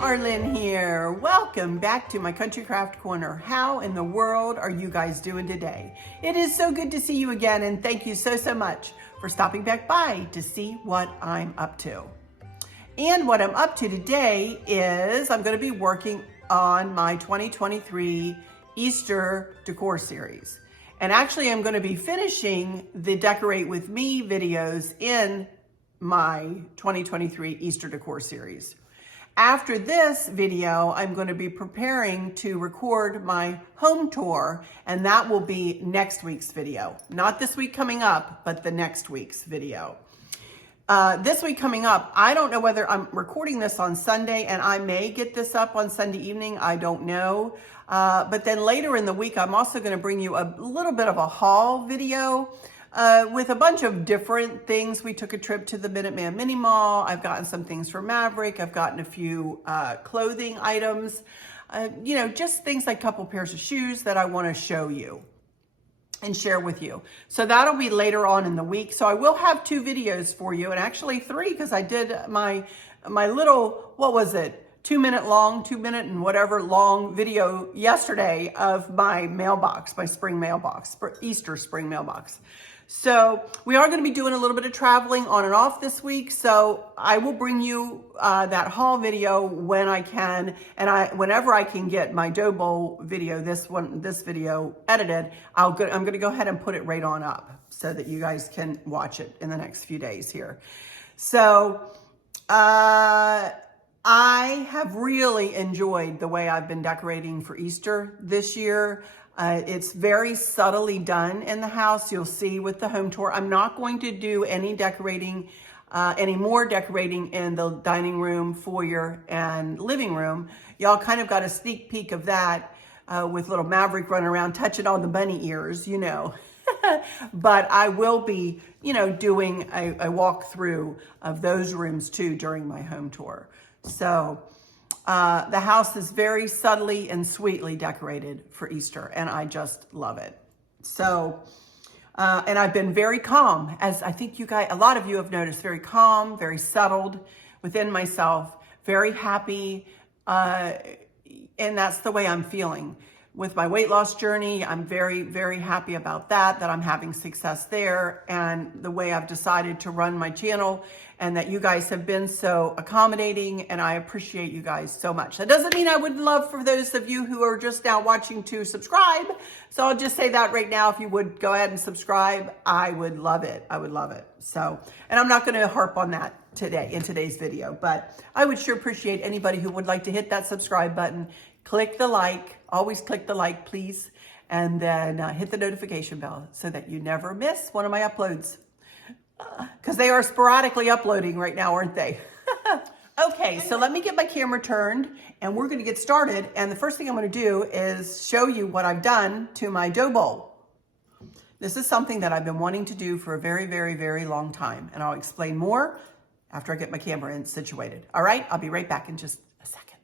Arlynn here. Welcome back to my Country Craft Corner. How in the world are you guys doing today? It is so good to see you again, and thank you so much for stopping back by to see what I'm up to. And what I'm up to today is I'm going to be working on my 2023 Easter decor series. And actually I'm going to be finishing the Decorate With Me videos in my 2023 Easter decor series. After this video, I'm going to be preparing to record my home tour, and that will be next week's video. Not this week coming up, but the next week's video. This week coming up, I don't know whether I'm recording this on Sunday, and I may get this up on Sunday evening. I don't know. But then later in the week, I'm also going to bring you a little bit of a haul video with a bunch of different things. We took a trip to the Minuteman Mini Mall. I've gotten some things for Maverick. I've gotten a few clothing items, you know, just things like a couple pairs of shoes that I want to show you and share with you. So that'll be later on in the week. So I will have 2 videos for you, and actually 3, because I did my little, what was it? 2 minute and whatever long video yesterday of my mailbox, my spring mailbox, Easter spring mailbox. So we are going to be doing a little bit of traveling on and off this week. So I will bring you that haul video when I can, and whenever I can get my dough bowl video, this video edited, I'm going to go ahead and put it right on up so that you guys can watch it in the next few days here. So I have really enjoyed the way I've been decorating for Easter this year. It's very subtly done in the house. You'll see with the home tour. I'm not going to do any decorating, any more decorating in the dining room, foyer, and living room. Y'all kind of got a sneak peek of that with little Maverick running around touching all the bunny ears, you know. But I will be, you know, doing a walkthrough of those rooms too during my home tour. So the house is very subtly and sweetly decorated for Easter, and I just love it. So, and I've been very calm, as I think you guys, a lot of you have noticed, very calm, very settled within myself, very happy, and that's the way I'm feeling. With my weight loss journey, I'm very happy about that I'm having success there, and the way I've decided to run my channel, and that you guys have been so accommodating, and I appreciate you guys so much. That doesn't mean I would love for those of you who are just now watching to subscribe. So I'll just say that right now, if you would go ahead and subscribe, I would love it. I would love it. So, and I'm not going to harp on that today in today's video, but I would sure appreciate anybody who would like to hit that subscribe button, click the like, always click the like, please, and then hit the notification bell so that you never miss one of my uploads. Because they are sporadically uploading right now, aren't they? Okay, so let me get my camera turned, and we're going to get started. And the first thing I'm going to do is show you what I've done to my dough bowl. This is something that I've been wanting to do for a very long time, and I'll explain more after I get my camera situated. All right, I'll be right back in just a second.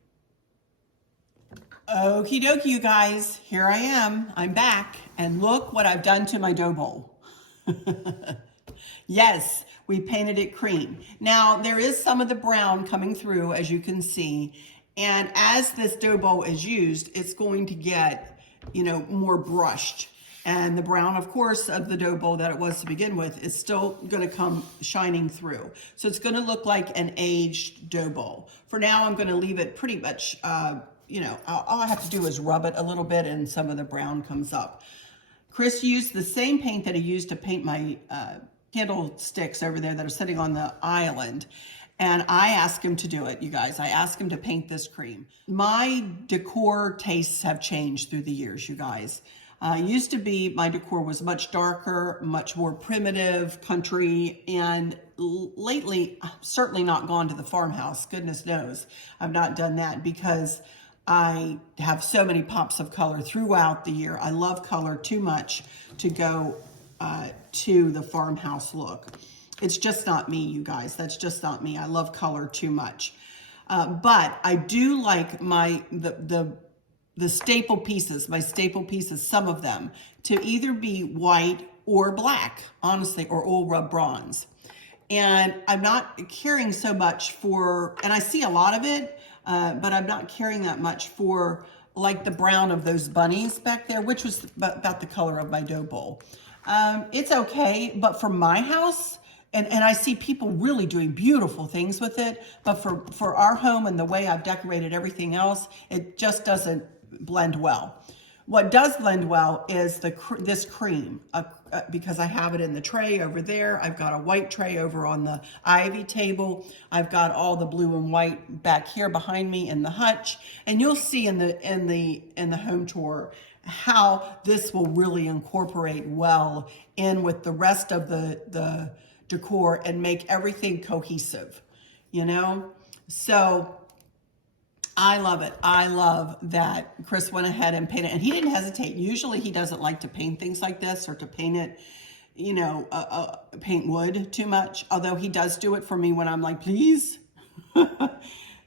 Okie dokie, you guys, here I am. I'm back, and look what I've done to my dough bowl. Yes, we painted it cream. Now, there is some of the brown coming through, as you can see, and as this dough bowl is used, it's going to get, you know, more brushed. And the brown, of course, of the dough bowl that it was to begin with is still going to come shining through. So it's going to look like an aged dough bowl. For now, I'm going to leave it pretty much, you know, all I have to do is rub it a little bit and some of the brown comes up. Chris used the same paint that he used to paint my candlesticks over there that are sitting on the island. And I asked him to do it, you guys. I asked him to paint this cream. My decor tastes have changed through the years, you guys. Used to be, my decor was much darker, much more primitive, country, and lately, I've certainly not gone to the farmhouse. Goodness knows, I've not done that because I have so many pops of color throughout the year. I love color too much to go to the farmhouse look. It's just not me, you guys. That's just not me. I love color too much. But I do like the staple pieces, my staple pieces, some of them, to either be white or black, honestly, or oil rub bronze. And I'm not caring so much for, and I see a lot of it, but I'm not caring that much for like the brown of those bunnies back there, which was about the color of my dough bowl. It's okay, but for my house, and I see people really doing beautiful things with it, but for our home and the way I've decorated everything else, it just doesn't blend well. What does blend well is this cream, because I have it in the tray over there. I've got a white tray over on the ivy table. I've got all the blue and white back here behind me in the hutch, and you'll see in the home tour how this will really incorporate well in with the rest of the decor and make everything cohesive, you know? So I love it. I love that Chris went ahead and painted, and he didn't hesitate. Usually he doesn't like to paint things like this or to paint it, you know, paint wood too much. Although he does do it for me when I'm like, please.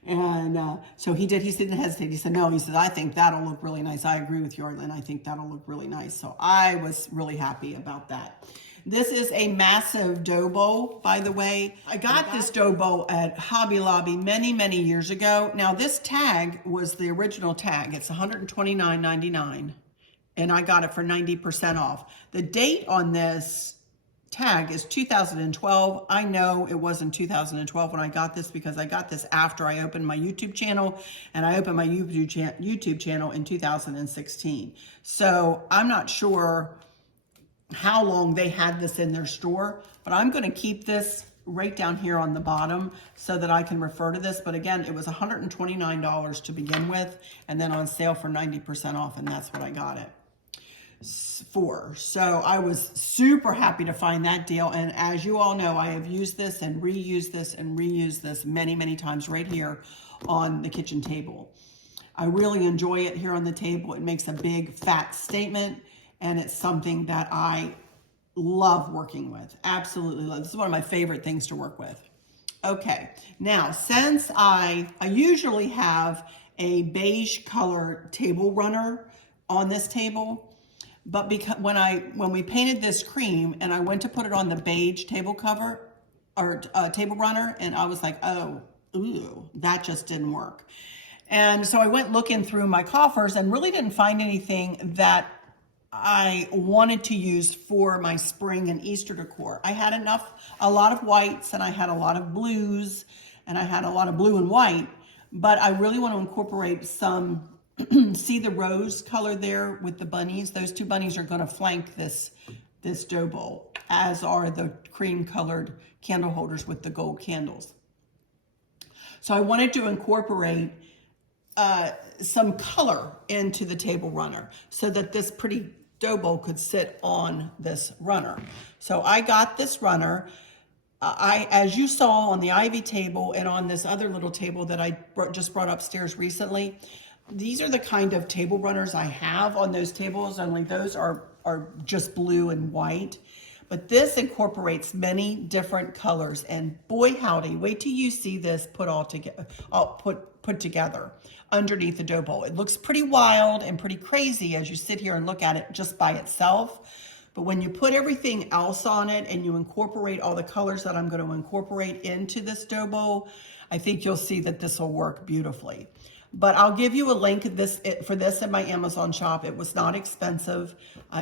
And so he did. He didn't hesitate. He said, no, he said, I think that'll look really nice. I agree with you, Arlynn. I think that'll look really nice. So I was really happy about that. This is a massive dough bowl, by the way. I got this dough bowl at Hobby Lobby many, many years ago. Now this tag was the original tag. It's $129.99, and I got it for 90% off. The date on this tag is 2012. I know it wasn't 2012 when I got this because I got this after I opened my YouTube channel, and I opened my YouTube channel in 2016. So I'm not sure how long they had this in their store, but I'm going to keep this right down here on the bottom so that I can refer to this. But again, it was $129 to begin with, and then on sale for 90% off, and that's what I got it for. So I was super happy to find that deal. And as you all know, I have used this and reused this and reused this many, many times right here on the kitchen table. I really enjoy it here on the table. It makes a big fat statement, and it's something that I love working with. Absolutely love. This is one of my favorite things to work with. Okay, now since I usually have a beige color table runner on this table, but because when we painted this cream and I went to put it on the beige table cover or table runner, and I was like, oh, ooh, that just didn't work. And so I went looking through my coffers and really didn't find anything that I wanted to use for my spring and Easter decor. I had a lot of whites, and I had a lot of blues, and I had a lot of blue and white, but I really want to incorporate some, see the rose color there with the bunnies? Those two bunnies are going to flank this dough bowl, as are the cream colored candle holders with the gold candles. So I wanted to incorporate some color into the table runner so that this pretty dough bowl could sit on this runner. So I got this runner. As you saw on the ivy table and on this other little table that I just brought upstairs recently, these are the kind of table runners I have on those tables, only those are just blue and white. But this incorporates many different colors, and boy howdy, wait till you see this put together underneath the dough bowl. It looks pretty wild and pretty crazy as you sit here and look at it just by itself. But when you put everything else on it and you incorporate all the colors that I'm going to incorporate into this dough bowl, I think you'll see that this will work beautifully. But I'll give you a link for this in my Amazon shop. It was not expensive.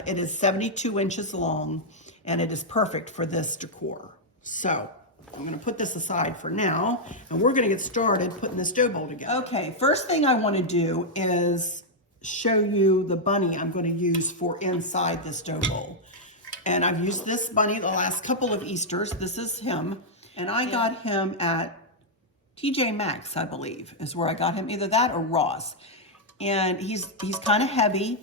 It is 72 inches long, and it is perfect for this decor. So I'm going to put this aside for now, and we're going to get started putting this dough bowl together. Okay, first thing I want to do is show you the bunny I'm going to use for inside this dough bowl. And I've used this bunny the last couple of Easters. This is him, and I got him at TJ Maxx, I believe, is where I got him, either that or Ross. And he's kind of heavy,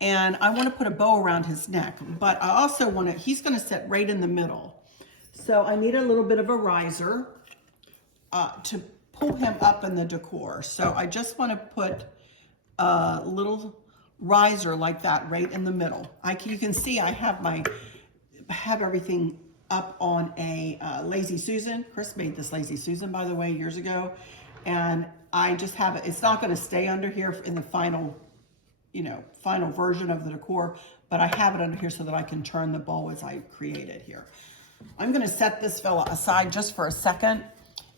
and I want to put a bow around his neck, but I also want to, he's going to sit right in the middle. So I need a little bit of a riser to pull him up in the decor. So I just want to put a little riser like that right in the middle. You can see I have everything up on a Lazy Susan. Chris made this Lazy Susan, by the way, years ago. And I just have it, it's not gonna stay under here in the final, final version of the decor, but I have it under here so that I can turn the bowl as I create it here. I'm gonna set this fella aside just for a second,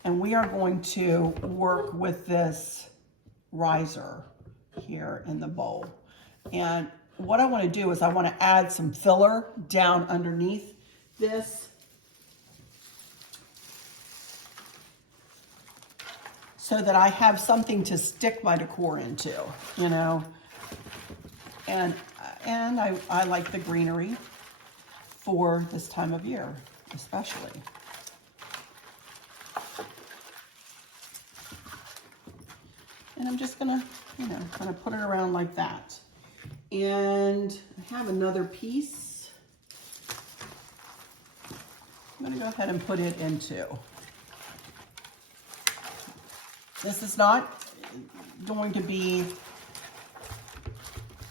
and we are going to work with this riser here in the bowl. And what I want to do is I want to add some filler down underneath this so that I have something to stick my decor into, and I like the greenery for this time of year especially. And I'm just gonna, kind of put it around like that. And I have another piece. I'm gonna go ahead and put it into. This is not going to be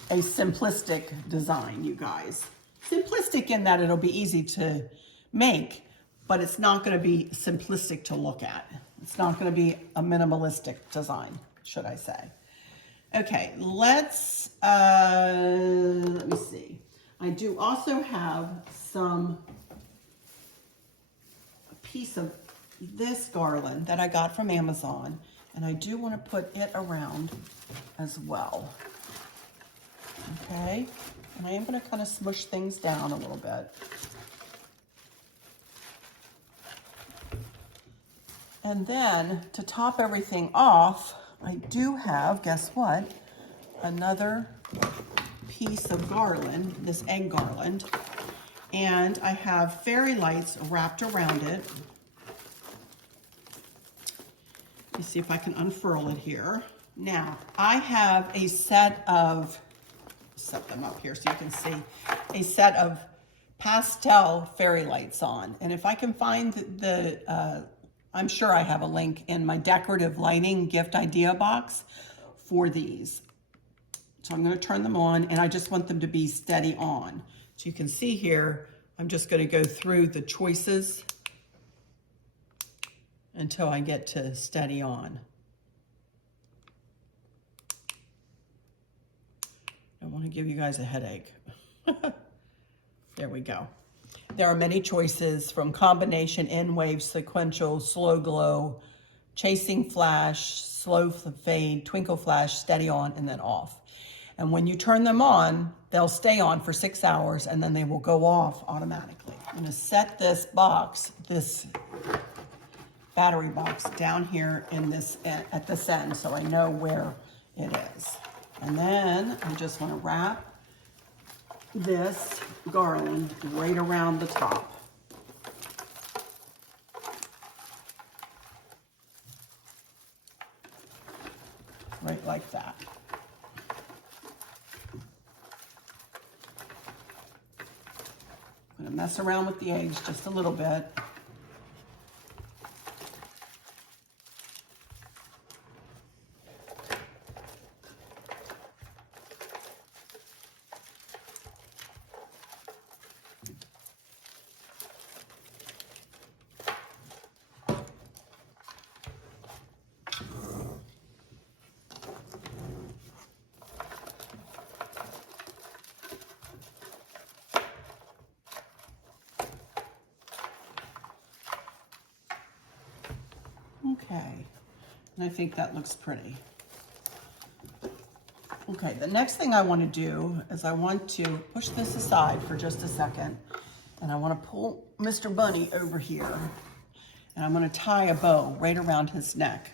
a simplistic design, you guys. Simplistic in that it'll be easy to make, but it's not gonna be simplistic to look at. It's not gonna be a minimalistic design, should I say. Okay, let me see. I do also have a piece of this garland that I got from Amazon, and I do want to put it around as well. Okay, and I am going to kind of smush things down a little bit. And then to top everything off, I do have, guess what, another piece of garland, this egg garland, and I have fairy lights wrapped around it. Let me see if I can unfurl it here. Now, I have a set of, set them up here so you can see, a set of pastel fairy lights on. And if I can find I'm sure I have a link in my decorative lighting gift idea box for these. So I'm going to turn them on, and I just want them to be steady on. So you can see here, I'm just going to go through the choices until I get to steady on. I don't want to give you guys a headache. There we go. There are many choices from combination, N-wave, sequential, slow glow, chasing flash, slow fade, twinkle flash, steady on, and then off. And when you turn them on, they'll stay on for 6 hours, and then they will go off automatically. I'm going to set this box, this battery box, down here in this at this end, so I know where it is. And then I just want to wrap this garland right around the top. Right like that. I'm going to mess around with the eggs just a little bit. Okay, and I think that looks pretty. Okay, the next thing I want to do is I want to push this aside for just a second, and I want to pull Mr. Bunny over here, and I'm going to tie a bow right around his neck.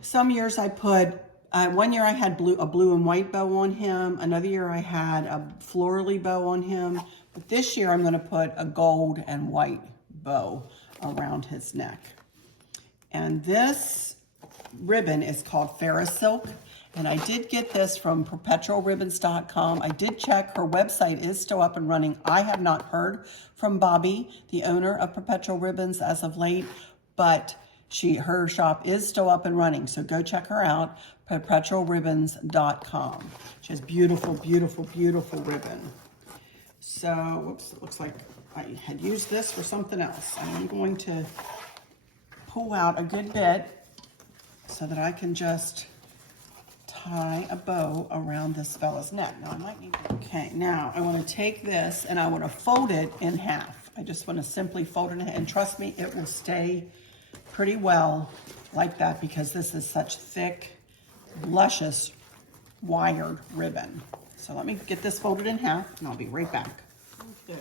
Some years I put, one year I had a blue and white bow on him, another year I had a florally bow on him, but this year I'm going to put a gold and white bow around his neck. And this ribbon is called Ferris Silk, and I did get this from perpetualribbons.com. I did check, her website is still up and running. I have not heard from Bobby, the owner of Perpetual Ribbons, as of late, but her shop is still up and running, so go check her out, perpetualribbons.com. She has beautiful, beautiful, beautiful ribbon. So, whoops, it looks like I had used this for something else. I'm going to pull out a good bit so that I can just tie a bow around this fella's neck. Now I might need to, okay, now I want to take this and I want to fold it in half. I just want to simply fold it in half, and trust me, it will stay pretty well like that because this is such thick, luscious, wired ribbon. So let me get this folded in half and I'll be right back. Okay.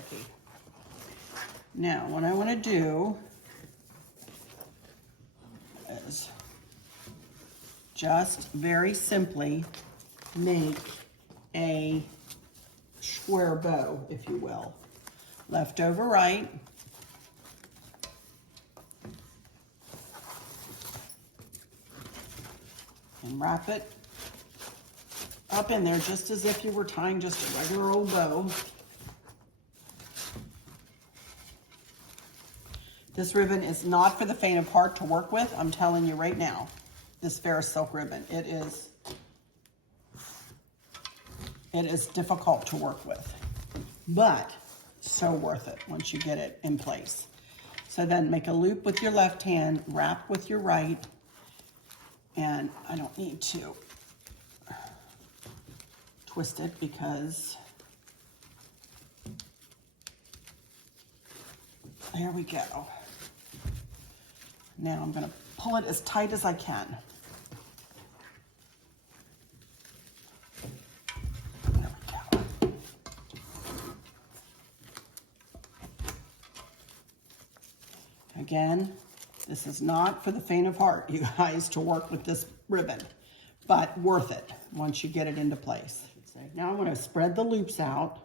Now what I want to do is just very simply make a square bow, if you will. Left over right. And wrap it up in there just as if you were tying just a regular old bow. This ribbon is not for the faint of heart to work with. I'm telling you right now, this Ferris silk ribbon, it is difficult to work with, but so worth it once you get it in place. So then make a loop with your left hand, wrap with your right, and I don't need to twist it because there we go. Now I'm going to pull it as tight as I can. There we go. Again, this is not for the faint of heart, you guys, to work with this ribbon, but worth it once you get it into place. Now I'm going to spread the loops out.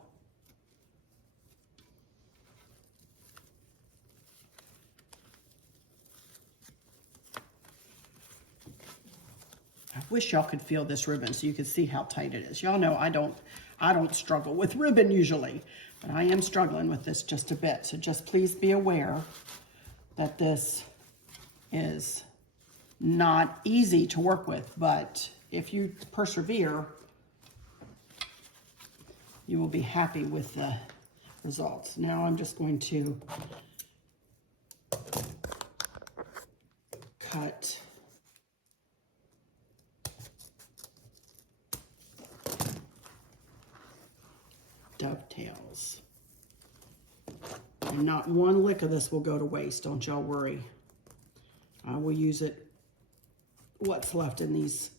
I wish y'all could feel this ribbon so you could see how tight it is. Y'all know I don't struggle with ribbon usually, but I am struggling with this just a bit. So just please be aware that this is not easy to work with, but if you persevere, you will be happy with the results. Now I'm just going to cut dovetails. And not one lick of this will go to waste, don't y'all worry. I will use it, what's left in these.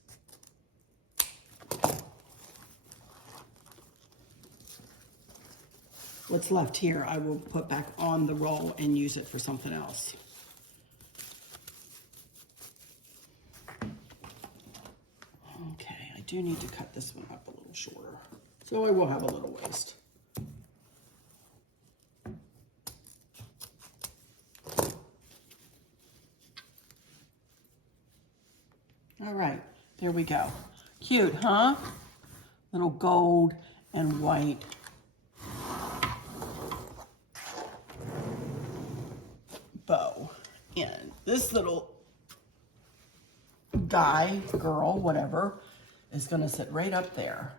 What's left here, I will put back on the roll and use it for something else. Okay, I do need to cut this one up a little shorter, so I will have a little waste. All right, there we go. Cute, huh? Little gold and white bow. And this little guy, girl, whatever, is gonna sit right up there.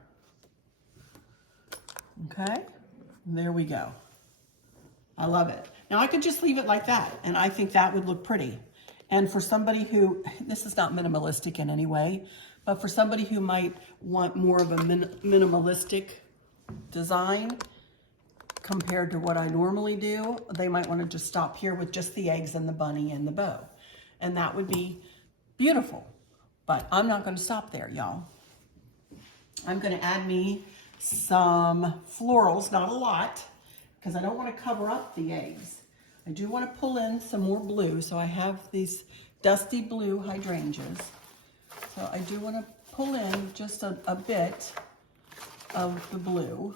Okay, there we go. I love it. Now I could just leave it like that, and I think that would look pretty. And for somebody who, this is not minimalistic in any way, but for somebody who might want more of a minimalistic design compared to what I normally do, they might want to just stop here with just the eggs and the bunny and the bow. And that would be beautiful. But I'm not going to stop there, y'all. I'm going to add me some florals, not a lot, because I don't want to cover up the eggs. I do want to pull in some more blue, so I have these dusty blue hydrangeas. So I do want to pull in just a bit of the blue.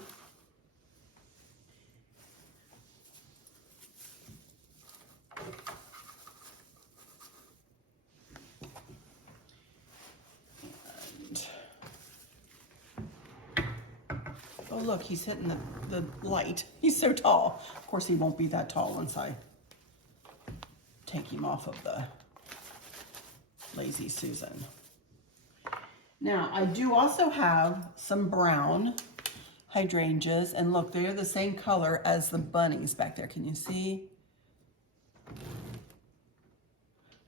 Oh, look, he's hitting the light. He's so tall. Of course, he won't be that tall once I take him off of the Lazy Susan. Now, I do also have some brown hydrangeas, and look, they're the same color as the bunnies back there. Can you see?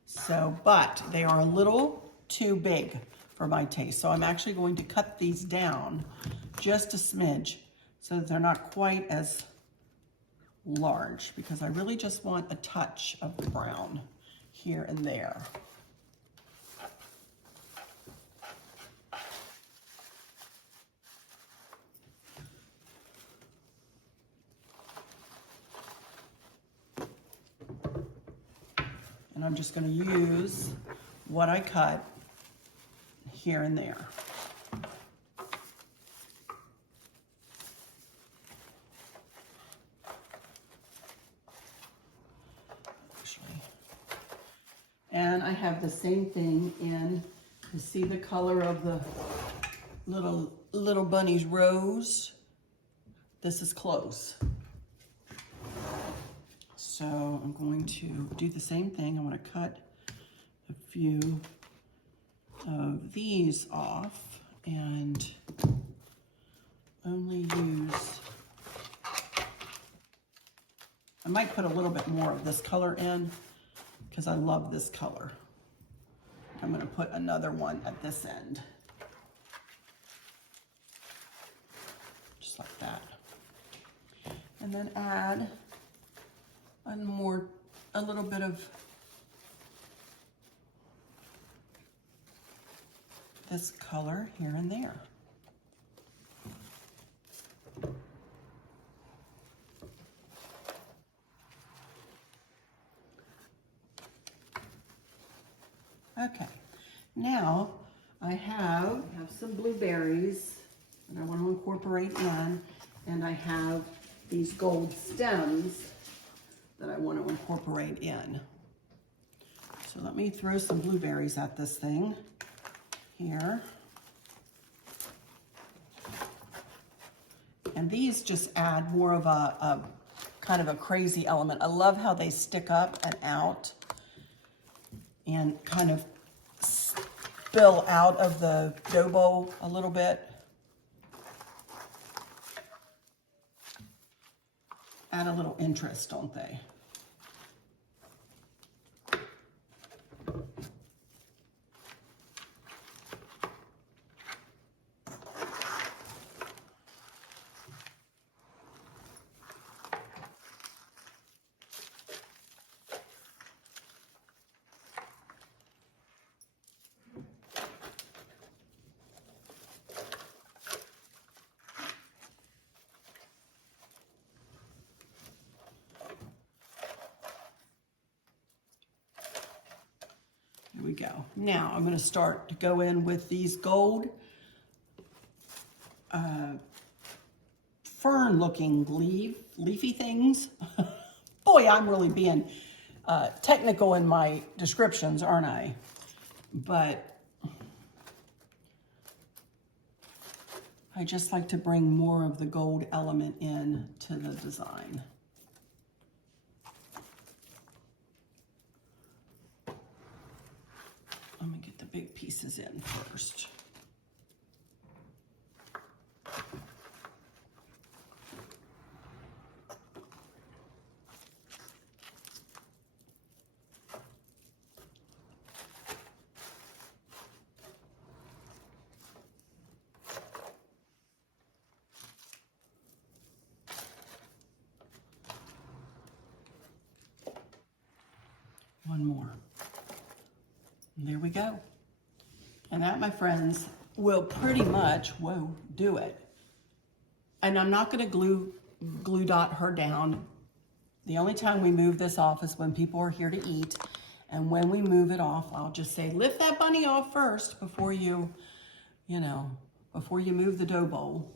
So, but they are a little too big for my taste. So I'm actually going to cut these down just a smidge so that they're not quite as large, because I really just want a touch of the brown here and there. And I'm just going to use what I cut here and there. And I have the same thing in, to see the color of the little bunny's rose. This is close. So I'm going to do the same thing. I want to cut a few of these off and only use, I might put a little bit more of this color in because I love this color. I'm going to put another one at this end. Just like that. And then add a little bit of this color here and there. Okay, now I have some blueberries that I want to incorporate in, and I have these gold stems that I want to incorporate in. So let me throw some blueberries at this thing here. And these just add more of a kind of a crazy element. I love how they stick up and out and kind of spill out of the dough bowl a little bit. Add a little interest, don't they? There we go. Now I'm going to start to go in with these gold fern-looking leafy things. Boy, I'm really being technical in my descriptions, aren't I? But I just like to bring more of the gold element in to the design. Let me get the big pieces in first. One more. And there we go. And that, my friends, will pretty much, do it. And I'm not going to glue dot her down. The only time we move this off is when people are here to eat. And when we move it off, I'll just say, lift that bunny off first before you move the dough bowl.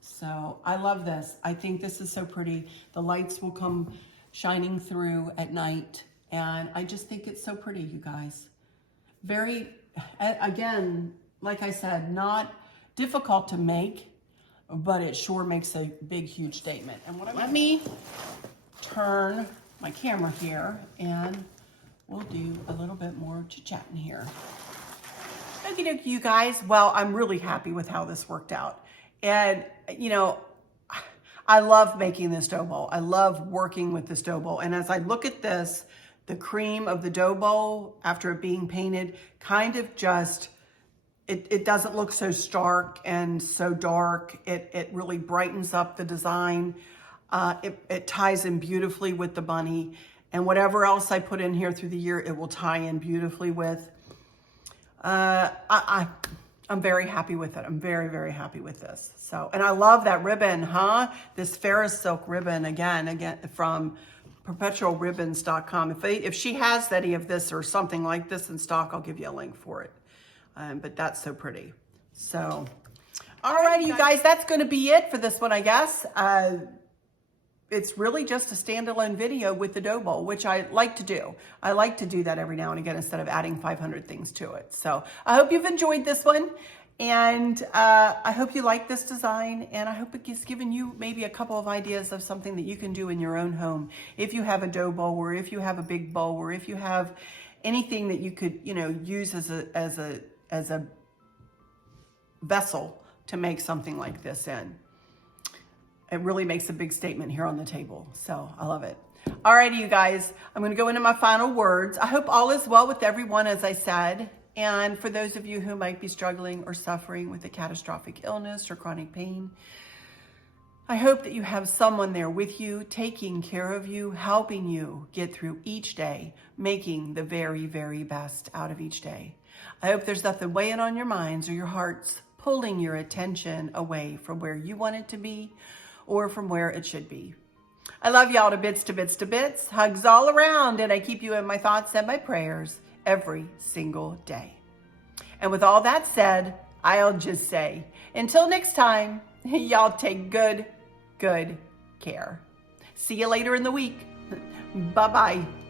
So I love this. I think this is so pretty. The lights will come shining through at night. And I just think it's so pretty, you guys. Very, again, like I said, not difficult to make, but it sure makes a big, huge statement. And let me turn my camera here and we'll do a little bit more chit-chatting here. Okie dokie, you guys. Well, I'm really happy with how this worked out. And, you know, I love making this dough bowl. I love working with this dough bowl. And as I look at this, the cream of the dough bowl after it being painted kind of just, it doesn't look so stark and so dark. It really brightens up the design. It ties in beautifully with the bunny, and whatever else I put in here through the year, it will tie in beautifully with. I'm very happy with it. I'm very, very happy with this. So, and I love that ribbon, huh? This Ferris silk ribbon, again from perpetualribbons.com. If she has any of this or something like this in stock, I'll give you a link for it. But that's so pretty. So, all right, you guys, that's going to be it for this one, I guess. It's really just a standalone video with the dough bowl, which I like to do. I like to do that every now and again instead of adding 500 things to it. So I hope you've enjoyed this one, and I hope you like this design, and I hope it's given you maybe a couple of ideas of something that you can do in your own home. If you have a dough bowl, or if you have a big bowl, or if you have anything that you could, use as a vessel to make something like this in. It really makes a big statement here on the table. So I love it. All righty, you guys, I'm going to go into my final words. I hope all is well with everyone, as I said. And for those of you who might be struggling or suffering with a catastrophic illness or chronic pain, I hope that you have someone there with you, taking care of you, helping you get through each day, making the very, very best out of each day. I hope there's nothing weighing on your minds or your hearts, pulling your attention away from where you want it to be, or from where it should be. I love y'all to bits, to bits, to bits. Hugs all around, and I keep you in my thoughts and my prayers every single day. And with all that said, I'll just say, until next time, y'all take good care. See you later in the week. Bye-bye.